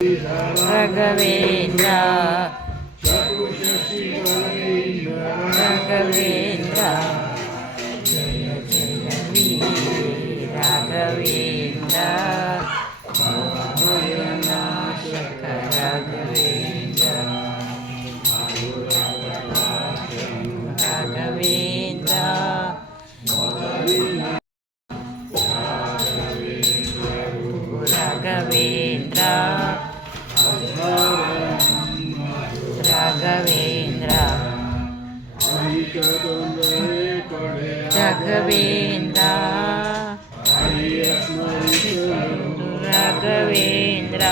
रघवेन्द्र रघवेन्द्र Jai Jai Raghavendra भवनाशक रघवेन्द्र Raghavendra Raghavendra Raghavendra Raghavendra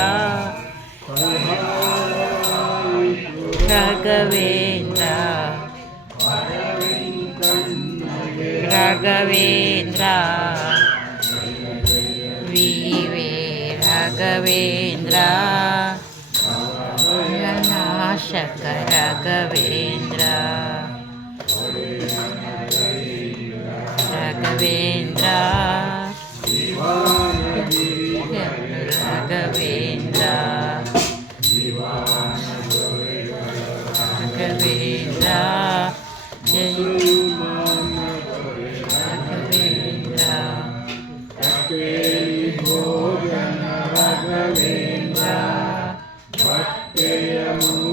Raghavendra Raghavendra ವಿವೇ Raghavendra Shankar Raghavendra Raghavendra Raghavendra Raghavendra Jai Raghavendra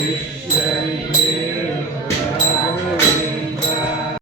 to